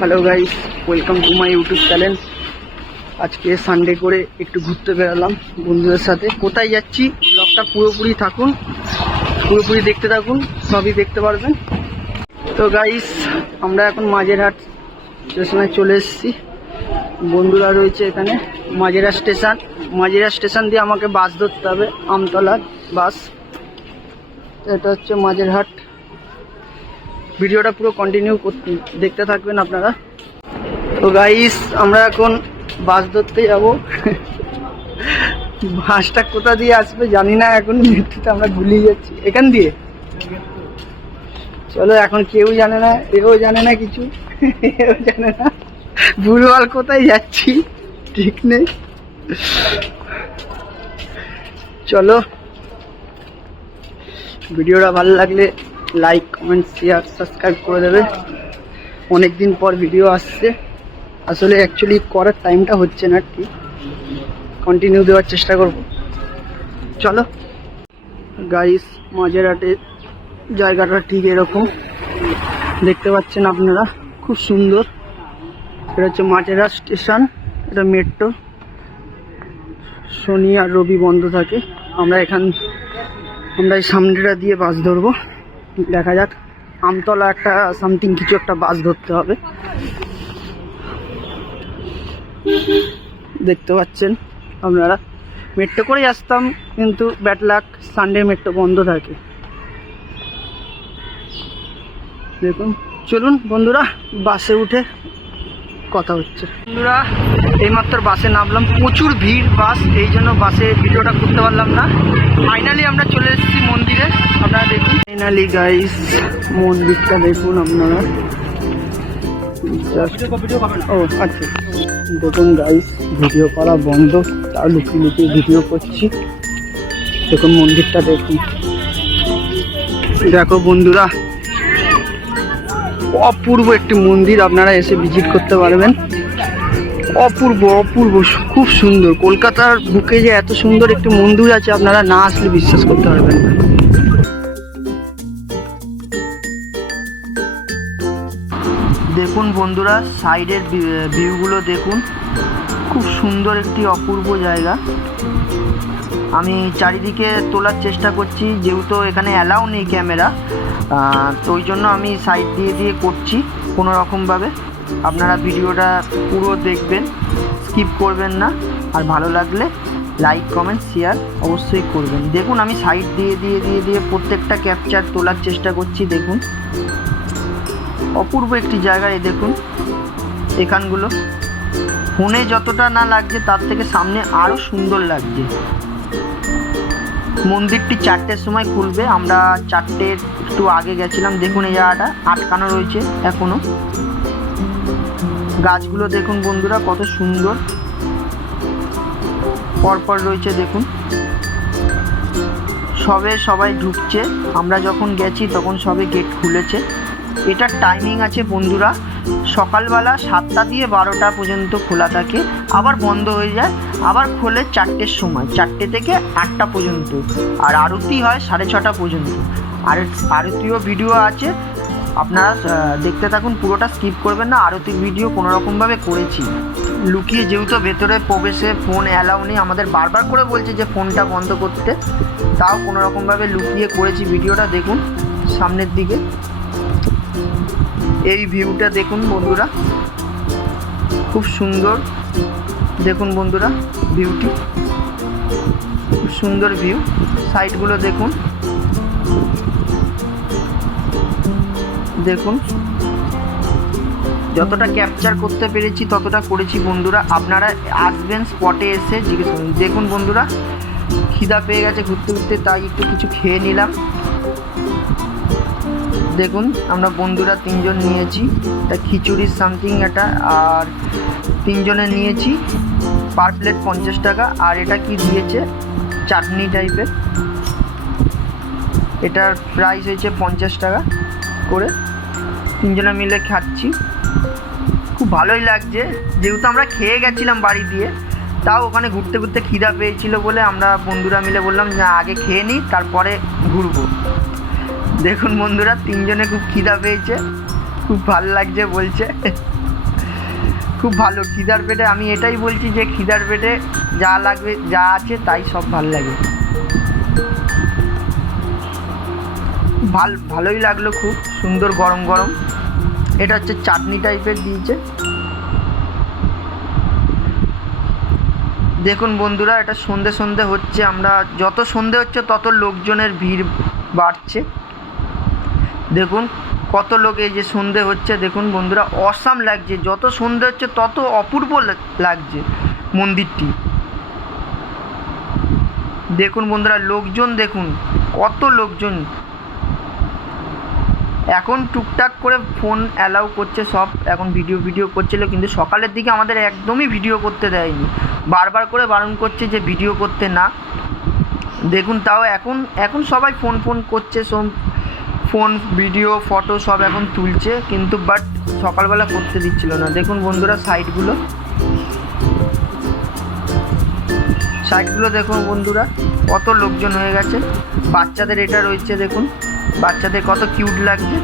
Hello guys, welcome to my YouTube channel. আজকে Sunday করে একটু ঘুরতে বেরোলাম বন্ধুদের সাথে। কোথায় যাচ্ছি ব্লগটা পুরোপুরি দেখতে থাকুন, সবই দেখতে পারবেন। তো গাইস, আমরা এখন মাঝেরহাট স্টেশনে চলে এসেছি। বন্ধুরা রয়েছে এখানে। মাঝেরহাট স্টেশন দিয়ে আমাকে বাস ধরতে হবে, আমতলার বাস। এটা হচ্ছে মাঝেরহাট। ভিডিওটা পুরো কন্টিনিউ দেখতে থাকবেন আপনারা। তো গাইস, আমরা এখন বাস ধরতে যাব। বাসটা কোথা দিয়ে আসবে জানি না, এখন মেট্রোতে আমরা গুলিয়ে যাচ্ছি এখান দিয়ে। চলো, এখন কেউ জানে না, এও জানে না কিছু, এও জানে না, ভুলভাল কোথায় যাচ্ছি ঠিক নেই। চলো, ভিডিওটা ভালো লাগলে লাইক, কমেন্ট, শেয়ার, সাবস্ক্রাইব করে দেবে। অনেকদিন পর ভিডিও আসছে, আসলে অ্যাকচুয়ালি করার টাইমটা হচ্ছে না, ঠিক কন্টিনিউ দেওয়ার চেষ্টা করব। চলো গাইস, মাঝেরহাটের জায়গাটা ঠিক এরকম দেখতে পাচ্ছেন আপনারা, খুব সুন্দর। এটা হচ্ছে মাঝেরহাট স্টেশন, এটা মেট্রো। শনি আর রবি বন্ধ থাকে। আমরা এই সামনেটা দিয়ে বাস ধরবো। দেখা যাক, আমতলা একটা সামথিং কিছু একটা বাস ধরতে হবে। দেখতে পাচ্ছেন আপনারা, মেট্রো করেই আসতাম, কিন্তু ব্যাড লাক, সানডে মেট্রো বন্ধ থাকে। দেখুন, চলুন বন্ধুরা, বাসে উঠে কথা হচ্ছে। বন্ধুরা, এইমাত্র বাসে নামলাম, প্রচুর ভিড় বাস, এই জন্য বাসে ভিডিওটা করতে পারলাম না। ফাইনালি আমরা চলে এসেছি মন্দিরে, আপনারা দেখুন। ফাইনালি গাইস, মন্দিরটা দেখুন আপনারা। ও আচ্ছা, দেখুন গাইস, ভিডিও করা বন্ধ, তাও লুকিয়ে লুকিয়ে ভিডিও করছি। দেখুন মন্দিরটা দেখুন। দেখো বন্ধুরা, অপূর্ব একটি মন্দির, আপনারা এসে ভিজিট করতে পারবেন। অপূর্ব, খুব সুন্দর। কলকাতার বুকে যে এত সুন্দর একটি মন্দির আছে, আপনারা না আসলে বিশ্বাস করতে পারবেন না। দেখুন বন্ধুরা, সাইডের ভিউগুলো দেখুন, খুব সুন্দর একটি অপূর্ব জায়গা। আমি চারিদিকে তোলার চেষ্টা করছি, যেহেতু এখানে অ্যালাউ নেই ক্যামেরা, তো ওই জন্য আমি সাইড দিয়ে করছি কোনো রকমভাবে। আপনারা ভিডিওটা পুরো দেখবেন, স্কিপ করবেন না। আর ভালো লাগলে লাইক, কমেন্ট, শেয়ার অবশ্যই করবেন। দেখুন, আমি সাইড দিয়ে প্রত্যেকটা ক্যাপচার তোলার চেষ্টা করছি। দেখুন, অপূর্ব একটি জায়গা। এই দেখুন এখানগুলো, ফোনে যতটা না লাগছে তার থেকে সামনে আরও সুন্দর লাগছে। মন্দিরটি 4টের সময় খুলবে, আমরা 4টের একটু আগে গেছিলাম। দেখুন এই জায়গাটা আটকানো রয়েছে এখনো। গাছগুলো দেখুন বন্ধুরা, কত সুন্দর পরপর রয়েছে। দেখুন, সবাই ঢুকছে। আমরা যখন গেছি তখন সবে গেট খুলেছে। এটার টাইমিং আছে বন্ধুরা, সকালবেলা 7টা দিয়ে 12টা পর্যন্ত খোলা থাকে, আবার বন্ধ হয়ে যায়, আবার খোলে 4টের সময়, 4টে থেকে 8টা পর্যন্ত। আর আরতি হয় 6:30 পর্যন্ত। আর আরতিও ভিডিও আছে, আপনারা দেখতে থাকুন, পুরোটা স্কিপ করবেন না। আরতির ভিডিও কোনো রকমভাবে করেছি লুকিয়ে, যেহেতু ভেতরে প্রবেশে ফোন অ্যালাউ নেই। আমাদের বারবার করে বলছে যে ফোনটা বন্ধ করতে, তাও কোনো রকমভাবে লুকিয়ে করেছি ভিডিওটা। দেখুন সামনের দিকে এই ভিউটা দেখুন বন্ধুরা, খুব সুন্দর। দেখুন বন্ধুরা, ভিউটি খুব সুন্দর ভিউ। সাইডগুলো দেখুন, যতটা ক্যাপচার করতে পেরেছি ততটা করেছি বন্ধুরা। আপনারা আসবেন, স্পটে এসে জিজ্ঞেস করুন। দেখুন বন্ধুরা, খিদা পেয়ে গেছে ঘুরতে ঘুরতে, তাই একটু কিছু খেয়ে নিলাম। দেখুন, আমরা বন্ধুরা 3জন নিয়েছি, একটা খিচুড়ি সামথিং এটা, আর 3জনে নিয়েছি পার প্লেট 50 টাকা। আর এটা কি দিয়েছে, চাটনি টাইপের, এটার প্রাইস হয়েছে 50 টাকা করে। 3জনে মিলে খাচ্ছি, খুব ভালোই লাগছে। যেহেতু আমরা খেয়ে গেছিলাম বাড়ি দিয়ে, তাও ওখানে ঘুরতে ঘুরতে খিদা পেয়েছিল বলে আমরা বন্ধুরা মিলে বললাম যে আগে খেয়ে নিই, তারপরে ঘুরবো। দেখুন বন্ধুরা, 3জনে খুব খিদা পেয়েছে, খুব ভালো লাগছে বলছে। খুব ভালো। খিদার পেটে আমি এটাই বলছি যে খিদার পেটে যা লাগবে, যা আছে তাই সব ভালো লাগে। ভালোই লাগলো, খুব সুন্দর গরম গরম। এটা হচ্ছে চাটনি টাইপের দিয়েছে। দেখুন বন্ধুরা, এটা সন্ধে সন্ধে হচ্ছে, আমরা যত সন্ধে হচ্ছে তত লোকজনের ভিড় বাড়ছে। দেখুন কত লোক, এই যে সন্ধে হচ্ছে দেখুন বন্ধুরা, অসাম লাগছে। যত সন্ধে হচ্ছে তত অপূর্ব লাগছে মন্দিরটি। দেখুন বন্ধুরা, লোকজন দেখুন কত লোকজন। এখন টুকটাক করে ফোন অ্যালাউ করছে সব, এখন ভিডিও করছিল, কিন্তু সকালের দিকে আমাদের একদমই ভিডিও করতে দেয়নি, বারবার করে বারণ করছে যে ভিডিও করতে না। দেখুন তাও এখন সবাই ফোন করছে, সব ফোন ভিডিও ফটো সব এখন তুলছে, কিন্তু বাট সকালবেলা করতে দিচ্ছিল না। দেখুন বন্ধুরা সাইডগুলো দেখুন বন্ধুরা, কত লোকজন হয়ে গেছে। বাচ্চাদের এটা রয়েছে, দেখুন বাচ্চাদের কত কিউট লাগছে।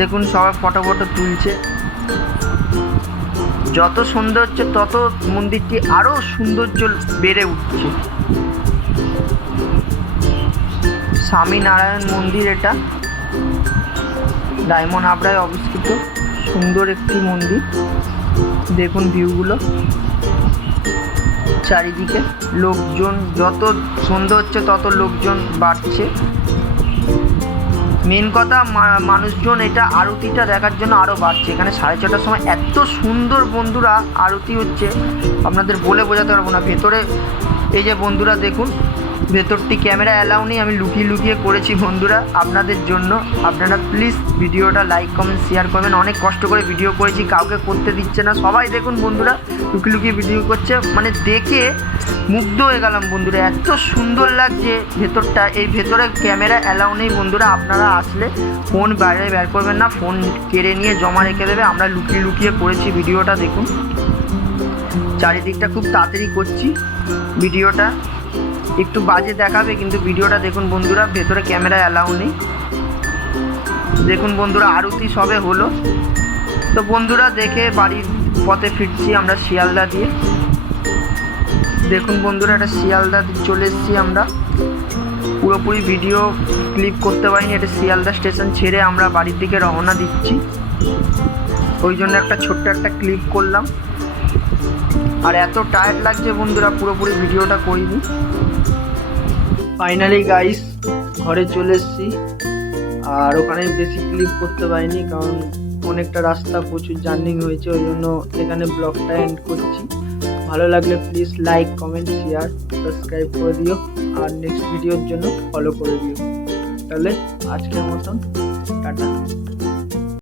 দেখুন সবাই ফটো তুলছে। যত সন্ধ্যে হচ্ছে তত মন্দিরটি আরও সৌন্দর্য বেড়ে উঠছে। স্বামীনারায়ণ মন্দির, এটা ডায়মন্ড হাবড়ায় অবস্থিত সুন্দর একটি মন্দির। দেখুন ভিউগুলো, চারিদিকে লোকজন, যত সন্ধ্যে হচ্ছে তত লোকজন বাড়ছে। মেন কথা মানুষজন এটা আরতিটা দেখার জন্য আরও বাড়ছে। এখানে 6:30টার সময় এত সুন্দর বন্ধুরা আরতি হচ্ছে, আপনাদের বলে বোঝাতে পারবো না। ভেতরে এই যে বন্ধুরা দেখুন, ভেতরটি ক্যামেরা অ্যালাউ নেই, আমি লুকিয়ে করেছি বন্ধুরা আপনাদের জন্য। আপনারা প্লিজ ভিডিওটা লাইক কমেন্ট শেয়ার করবেন। অনেক কষ্ট করে ভিডিও করেছি, কাউকে করতে দিচ্ছে না, সবাই দেখুন বন্ধুরা লুকিয়ে ভিডিও করছে, মানে দেখে মুগ্ধ হয়ে গেলাম বন্ধুরা, এত সুন্দর লাগছে ভেতরটা। এই ভেতরে ক্যামেরা অ্যালাউ নেই বন্ধুরা, আপনারা আসলে ফোন বাইরে বের করবেন না, ফোন কেড়ে নিয়ে জমা রেখে দেবে। আমরা লুকিয়ে করেছি ভিডিওটা। দেখুন চারিদিকটা খুব তাড়াতাড়ি করছি, ভিডিওটা একটু বাজে দেখাবে, কিন্তু ভিডিওটা দেখুন বন্ধুরা, ভেতরে ক্যামেরা অ্যালাউ নেই। দেখুন বন্ধুরা আরতি সবে হলো। তো বন্ধুরা দেখে বাড়ির পথে ফিরছি আমরা শিয়ালদা দিয়ে। দেখুন বন্ধুরা, এটা শিয়ালদা চলে এসেছি আমরা। পুরোপুরি ভিডিও ক্লিপ করতে পারিনি, এটা শিয়ালদা স্টেশন ছেড়ে আমরা বাড়ির দিকে রওনা দিচ্ছি, ওই জন্য একটা ছোট্ট একটা ক্লিপ করলাম। আর এত টায়ার্ড লাগছে বন্ধুরা, পুরোপুরি ভিডিওটা করিনি। ফাইনালি গাইস ঘরে চলে এসেছি, আর ওখানে বেশি ক্লিপ করতে পারিনি, কারণ অনেকটা রাস্তা প্রচুর জার্নি হয়েছে, ওই জন্য এখানে ব্লগটা এন্ড করছি। ভালো লাগলে please like comment share subscribe করে দিও, আর নেক্সট ভিডিওর জন্য ফলো করে দিও। তাহলে আজকের মতন টাটা।